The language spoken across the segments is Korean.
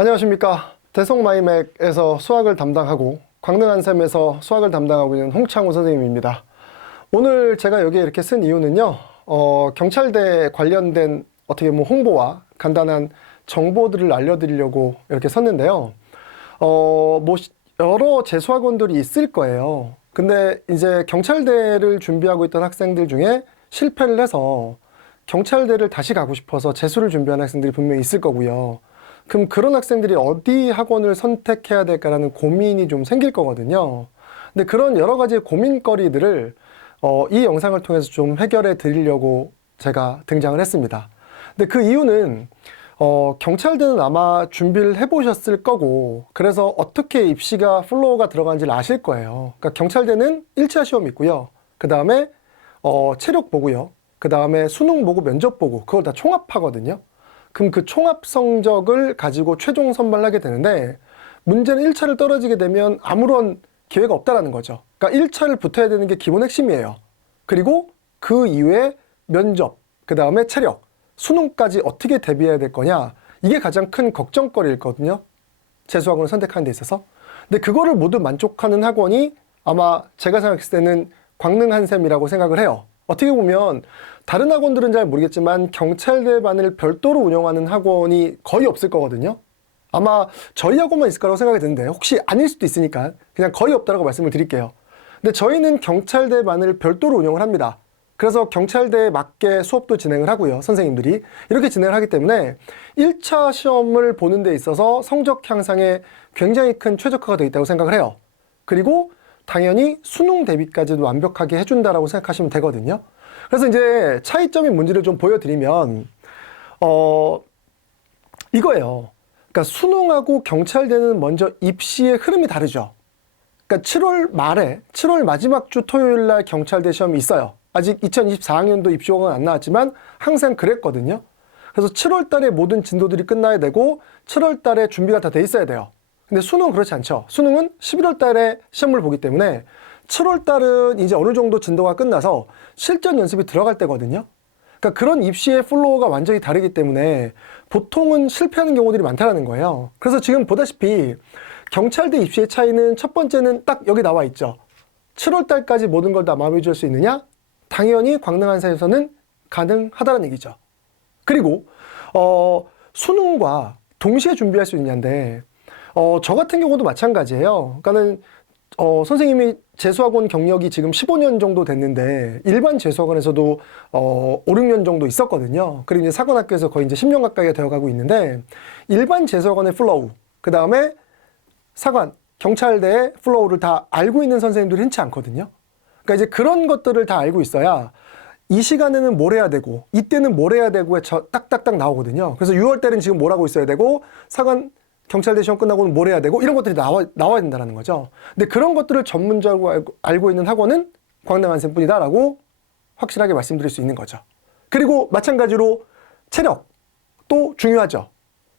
안녕하십니까. 대성마이맥에서 수학을 담당하고 광능한샘에서 수학을 담당하고 있는 홍창우 선생님입니다. 오늘 제가 여기에 이렇게 쓴 이유는요, 경찰대 관련된 어떻게 홍보와 간단한 정보들을 알려드리려고 이렇게 썼는데요. 여러 재수학원들이 있을 거예요. 근데 이제 경찰대를 준비하고 있던 학생들 중에 실패를 해서 경찰대를 다시 가고 싶어서 재수를 준비하는 학생들이 분명히 있을 거고요. 그럼 그런 학생들이 어디 학원을 선택해야 될까라는 고민이 좀 생길 거거든요. 근데 그런 여러 가지 고민거리들을 이 영상을 통해서 좀 해결해 드리려고 제가 등장을 했습니다. 근데 그 이유는 경찰대는 아마 준비를 해보셨을 거고, 그래서 어떻게 입시가 플로우가 들어가는지를 아실 거예요. 그러니까 경찰대는 1차 시험이 있고요. 그 다음에 체력 보고요. 그 다음에 수능 보고 면접 보고 그걸 다 총합하거든요. 그럼 그 총합 성적을 가지고 최종 선발하게 되는데, 문제는 1차를 떨어지게 되면 아무런 기회가 없다라는 거죠. 그러니까 1차를 붙어야 되는 게 기본 핵심이에요. 그리고 그 이후에 면접, 그 다음에 체력, 수능까지 어떻게 대비해야 될 거냐, 이게 가장 큰 걱정거리였거든요. 재수학원을 선택하는 데 있어서. 근데 그거를 모두 만족하는 학원이 아마 제가 생각했을 때는 광능한샘이라고 생각을 해요. 어떻게 보면 다른 학원들은 잘 모르겠지만 경찰대반을 별도로 운영하는 학원이 거의 없을 거거든요. 아마 저희 학원만 있을 거라고 생각이 드는데, 혹시 아닐 수도 있으니까 그냥 거의 없다라고 말씀을 드릴게요. 근데 저희는 경찰대반을 별도로 운영을 합니다. 그래서 경찰대에 맞게 수업도 진행을 하고요. 선생님들이 이렇게 진행을 하기 때문에 1차 시험을 보는 데 있어서 성적 향상에 굉장히 큰 최적화가 되어 있다고 생각을 해요. 그리고 당연히 수능 대비까지도 완벽하게 해준다라고 생각하시면 되거든요. 그래서 이제 차이점인 문제를 좀 보여드리면 이거예요. 그러니까 수능하고 경찰대는 먼저 입시의 흐름이 다르죠. 그러니까 7월 말에 7월 마지막 주 토요일 날 경찰대 시험이 있어요. 아직 2024학년도 입시호가는 안 나왔지만 항상 그랬거든요. 그래서 7월 달에 모든 진도들이 끝나야 되고 7월 달에 준비가 다 돼 있어야 돼요. 근데 수능은 그렇지 않죠. 수능은 11월 달에 시험을 보기 때문에 7월 달은 이제 어느 정도 진도가 끝나서 실전 연습이 들어갈 때거든요. 그러니까 그런 입시의 플로우가 완전히 다르기 때문에 보통은 실패하는 경우들이 많다는 거예요. 그래서 지금 보다시피 경찰대 입시의 차이는, 첫 번째는 딱 여기 나와 있죠. 7월 달까지 모든 걸 다 마무리 지을 수 있느냐? 당연히 광능한샘에서는 가능하다는 얘기죠. 그리고 수능과 동시에 준비할 수 있냐인데, 저 같은 경우도 마찬가지예요. 그러니까는 선생님이 재수학원 경력이 지금 15년 정도 됐는데, 일반 재수학원에서도 5, 6년 정도 있었거든요. 그리고 이제 사관학교에서 거의 이제 10년 가까이가 되어가고 있는데, 일반 재수학원의 플로우, 그 다음에 사관, 경찰대의 플로우를 다 알고 있는 선생님들이 흔치 않거든요. 그러니까 이제 그런 것들을 다 알고 있어야 이 시간에는 뭘 해야 되고, 이때는 뭘 해야 되고에 딱딱딱 나오거든요. 그래서 6월 때는 지금 뭘 하고 있어야 되고, 사관, 경찰대 시험 끝나고는 뭘 해야 되고, 이런 것들이 나와야 된다는 거죠. 근데 그런 것들을 전문적으로 알고 있는 학원은 광능한샘뿐이다라고 확실하게 말씀드릴 수 있는 거죠. 그리고 마찬가지로 체력도 중요하죠.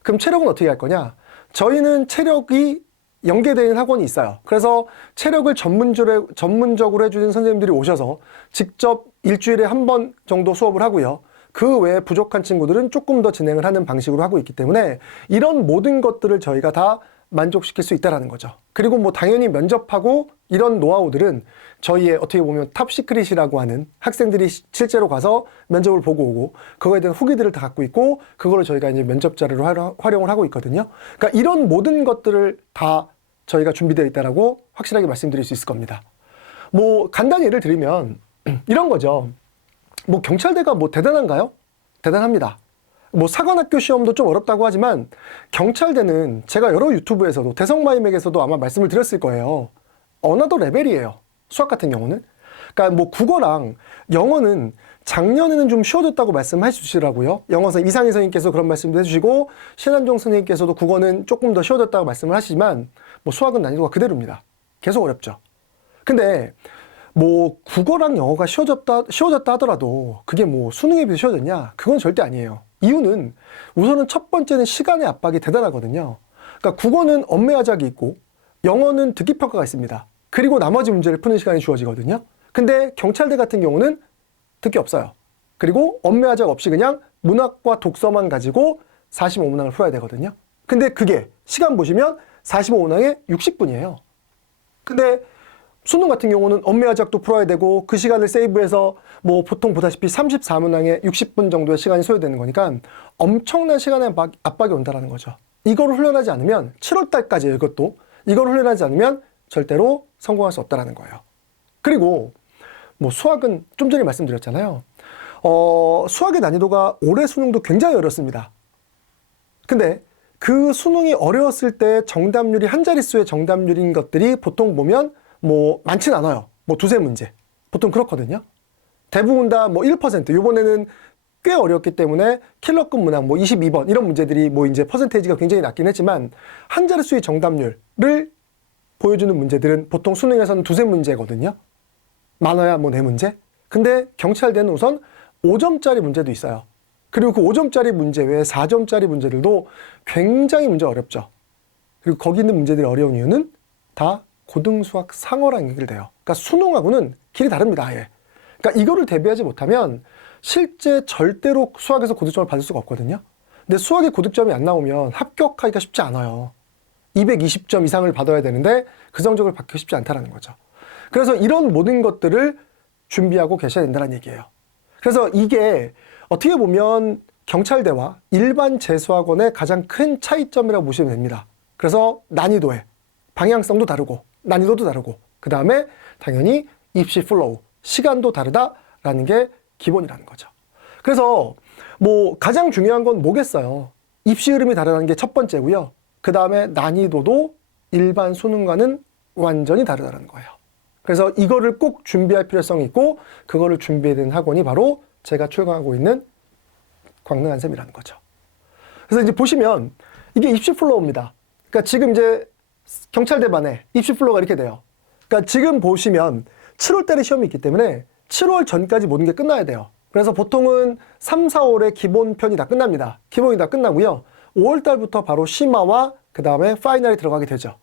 그럼 체력은 어떻게 할 거냐? 저희는 체력이 연계되어 있는 학원이 있어요. 그래서 체력을 전문적으로 해주는 선생님들이 오셔서 직접 일주일에 한 번 정도 수업을 하고요. 그 외에 부족한 친구들은 조금 더 진행을 하는 방식으로 하고 있기 때문에 이런 모든 것들을 저희가 다 만족시킬 수 있다는 거죠. 그리고 당연히 면접하고 이런 노하우들은 저희의 어떻게 보면 탑시크릿이라고 하는, 학생들이 실제로 가서 면접을 보고 오고 그거에 대한 후기들을 다 갖고 있고, 그거를 저희가 이제 면접 자료로 활용을 하고 있거든요. 그러니까 이런 모든 것들을 다 저희가 준비되어 있다라고 확실하게 말씀드릴 수 있을 겁니다. 간단히 예를 들면 이런 거죠. 경찰대가 대단한가요? 대단합니다. 사관학교 시험도 좀 어렵다고 하지만 경찰대는 제가 여러 유튜브에서도, 대성마이맥에서도 아마 말씀을 드렸을 거예요. 어나더 레벨이에요. 수학 같은 경우는. 그러니까 국어랑 영어는 작년에는 좀 쉬워졌다고 말씀해 주시더라고요. 영어선 이상희 선생님께서 그런 말씀도 해주시고, 신한종 선생님께서도 국어는 조금 더 쉬워졌다고 말씀을 하시지만 수학은 난이도가 그대로입니다. 계속 어렵죠. 근데 국어랑 영어가 쉬워졌다 하더라도 그게 수능에 비해서 쉬워졌냐? 그건 절대 아니에요. 이유는 우선은 첫 번째는 시간의 압박이 대단하거든요. 그러니까 국어는 언매하작이 있고 영어는 듣기평가가 있습니다. 그리고 나머지 문제를 푸는 시간이 주어지거든요. 근데 경찰대 같은 경우는 듣기 없어요. 그리고 언매하작 없이 그냥 문학과 독서만 가지고 45문항을 풀어야 되거든요. 근데 그게 시간 보시면 45문항에 60분이에요. 근데 수능 같은 경우는 엄매화작도 풀어야 되고 그 시간을 세이브해서 뭐 보통 보다시피 34문항에 60분 정도의 시간이 소요되는 거니까 엄청난 시간의 압박이 온다는 거죠. 이거를 훈련하지 않으면 7월 달까지예요. 이것도. 이걸 훈련하지 않으면 절대로 성공할 수 없다는 거예요. 그리고 뭐 수학은 좀 전에 말씀드렸잖아요. 수학의 난이도가 올해 수능도 굉장히 어렵습니다. 근데 그 수능이 어려웠을 때 정답률이 한 자릿수의 정답률인 것들이 보통 보면 뭐 많진 않아요. 뭐 두세 문제. 보통 그렇거든요. 대부분 다 뭐 1%. 요번에는 꽤 어렵기 때문에 킬러급 문항 뭐 22번 이런 문제들이 뭐 이제 퍼센테이지가 굉장히 낮긴 했지만 한 자릿수의 정답률을 보여주는 문제들은 보통 수능에서는 두세 문제거든요. 많아야 뭐 네 문제. 근데 경찰대는 우선 5점짜리 문제도 있어요. 그리고 그 5점짜리 문제 외에 4점짜리 문제들도 굉장히 문제 어렵죠. 그리고 거기 있는 문제들이 어려운 이유는 다 고등수학 상어랑 연결돼요. 그러니까 수능하고는 길이 다릅니다, 아예. 그러니까 이거를 대비하지 못하면 실제 절대로 수학에서 고득점을 받을 수가 없거든요. 근데 수학에 고득점이 안 나오면 합격하기가 쉽지 않아요. 220점 이상을 받아야 되는데 그 성적을 받기 쉽지 않다는 거죠. 그래서 이런 모든 것들을 준비하고 계셔야 된다는 얘기예요. 그래서 이게 어떻게 보면 경찰대와 일반 재수학원의 가장 큰 차이점이라고 보시면 됩니다. 그래서 난이도의 방향성도 다르고 난이도도 다르고 그 다음에 당연히 입시 플로우, 시간도 다르다라는 게 기본이라는 거죠. 그래서 뭐 가장 중요한 건 뭐겠어요? 입시 흐름이 다르다는 게 첫 번째고요. 그 다음에 난이도도 일반 수능과는 완전히 다르다는 거예요. 그래서 이거를 꼭 준비할 필요성이 있고 그거를 준비해야 되는 학원이 바로 제가 출강하고 있는 광능한샘이라는 거죠. 그래서 이제 보시면 이게 입시 플로우입니다. 그러니까 지금 이제 경찰대반에 입시 플로우가 이렇게 돼요. 그러니까 지금 보시면 7월 달에 시험이 있기 때문에 7월 전까지 모든 게 끝나야 돼요. 그래서 보통은 3, 4월에 기본편이 다 끝납니다. 기본이 다 끝나고요. 5월 달부터 바로 심화와 그 다음에 파이널이 들어가게 되죠.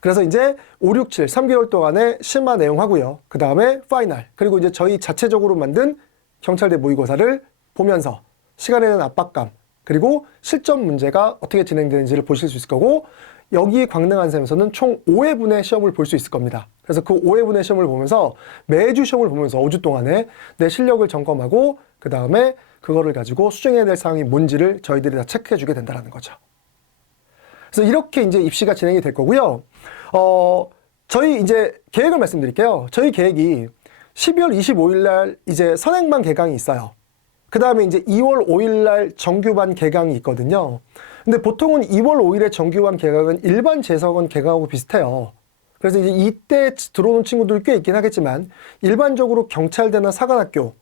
그래서 이제 5, 6, 7, 3개월 동안의 심화 내용 하고요. 그 다음에 파이널. 그리고 이제 저희 자체적으로 만든 경찰대 모의고사를 보면서 시간에 대한 압박감, 그리고 실전 문제가 어떻게 진행되는지를 보실 수 있을 거고, 여기 광능한샘에서는 총 5회분의 시험을 볼 수 있을 겁니다. 그래서 그 5회분의 시험을 보면서 매주 시험을 보면서 5주 동안에 내 실력을 점검하고 그 다음에 그거를 가지고 수정해야 될 사항이 뭔지를 저희들이 다 체크해 주게 된다는 거죠. 그래서 이렇게 이제 입시가 진행이 될 거고요. 저희 이제 계획을 말씀드릴게요. 저희 계획이 12월 25일 날 이제 선행반 개강이 있어요. 그 다음에 이제 2월 5일 날 정규반 개강이 있거든요. 근데 보통은 2월 5일에 정규반 개강은 일반 재수학원 개강하고 비슷해요. 그래서 이제 이때 들어오는 친구들 꽤 있긴 하겠지만 일반적으로 경찰대나 사관학교,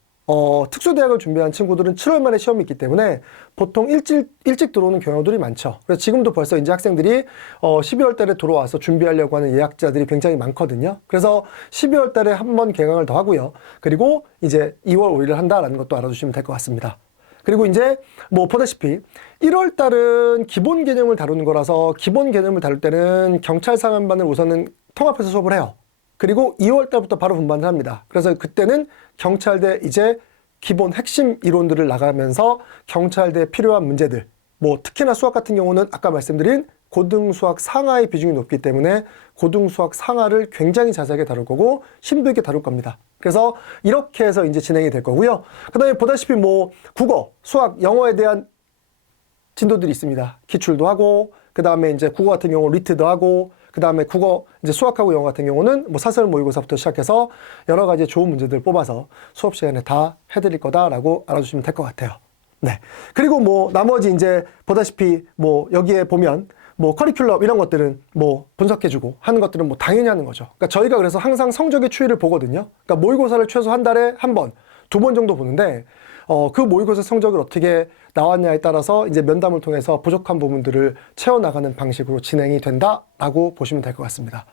특수대학을 준비한 친구들은 7월 말에 시험이 있기 때문에 보통 일찍 들어오는 경우들이 많죠. 그래서 지금도 벌써 이제 학생들이 12월 달에 들어와서 준비하려고 하는 예약자들이 굉장히 많거든요. 그래서 12월 달에 한 번 개강을 더 하고요. 그리고 이제 2월 5일을 한다라는 것도 알아주시면 될 것 같습니다. 그리고 이제 뭐 보다시피 1월 달은 기본 개념을 다루는 거라서 기본 개념을 다룰 때는 경찰 상한반을 우선은 통합해서 수업을 해요. 그리고 2월 달부터 바로 분반을 합니다. 그래서 그때는 경찰대 이제 기본 핵심 이론들을 나가면서 경찰대에 필요한 문제들, 뭐 특히나 수학 같은 경우는 아까 말씀드린 고등수학 상하의 비중이 높기 때문에 고등수학 상하를 굉장히 자세하게 다룰 거고 심도 있게 다룰 겁니다. 그래서 이렇게 해서 이제 진행이 될 거고요. 그 다음에 보다시피 뭐 국어, 수학, 영어에 대한 진도들이 있습니다. 기출도 하고, 그 다음에 이제 국어 같은 경우 리트도 하고, 그 다음에 국어, 이제 수학하고 영어 같은 경우는 뭐 사설 모의고사부터 시작해서 여러 가지 좋은 문제들 뽑아서 수업 시간에 다 해드릴 거다라고 알아주시면 될 것 같아요. 네. 그리고 뭐 나머지 이제 보다시피 뭐 여기에 보면 뭐 커리큘럼 이런 것들은 뭐 분석해주고 하는 것들은 뭐 당연히 하는 거죠. 그러니까 저희가 그래서 항상 성적의 추이를 보거든요. 그러니까 모의고사를 최소 한 달에 한 번, 두 번 정도 보는데 그 모의고사 성적을 어떻게 나왔냐에 따라서 이제 면담을 통해서 부족한 부분들을 채워나가는 방식으로 진행이 된다라고 보시면 될 것 같습니다.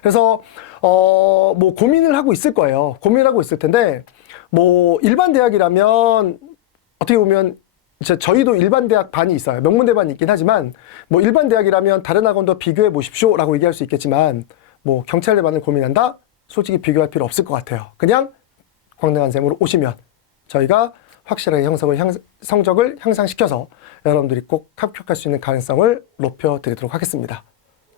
그래서 뭐 고민을 하고 있을 거예요. 고민을 하고 있을 텐데 뭐 일반 대학이라면 어떻게 보면 저희도 일반 대학 반이 있어요. 명문대 반이 있긴 하지만 뭐 일반 대학이라면 다른 학원도 비교해 보십시오 라고 얘기할 수 있겠지만 뭐 경찰대 반을 고민한다? 솔직히 비교할 필요 없을 것 같아요. 그냥 광능한샘으로 오시면 저희가 확실하게 성적을 향상시켜서 여러분들이 꼭 합격할 수 있는 가능성을 높여드리도록 하겠습니다.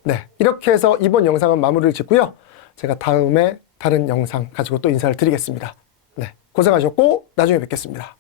네, 이렇게 해서 이번 영상은 마무리를 짓고요. 제가 다음에 다른 영상 가지고 또 인사를 드리겠습니다. 네, 고생하셨고 나중에 뵙겠습니다.